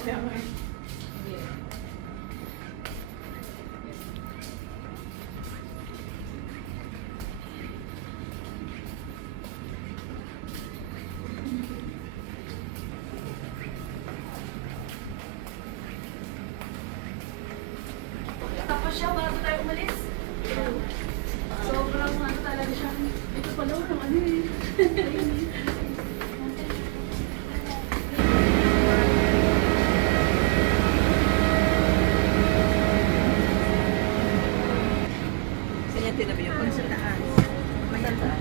Kaya nga eh. Tapos siya bago tayo umalis. Sobrang ano talaga siya. Ito pala ng ano eh. Kanya tinabi yung pag sa taas. Matanda.